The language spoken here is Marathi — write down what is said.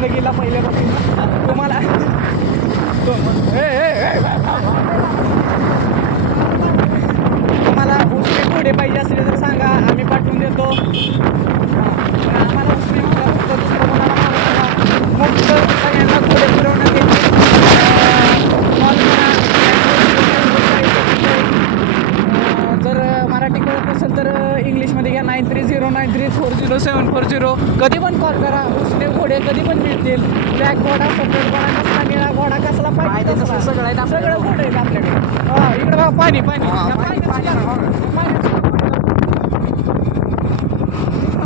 जिंदगीला पहिल्यापासून तुम्हाला तुम्हाला उसने घोडे पाहिजे असले तर सांगा, आम्ही पाठवून देतो. आम्हाला उसने फक्त दुसरं कोणाला मुक्त सगळ्यांना घोडे फिरवण्यात येतील. जर मराठी कळत नसेल तर इंग्लिशमध्ये घ्या 9309340740. कधी पण कॉल करा. उसने घोडे कधी पण मिळतील. ब्लॅक घोडा, सफेद घोडा, कसला निळा घोडा, कसला पाहिजे सगळं आहे. सगळं घोडे आहेत आपल्याकडे. इकडे बघा पाणी पाणी.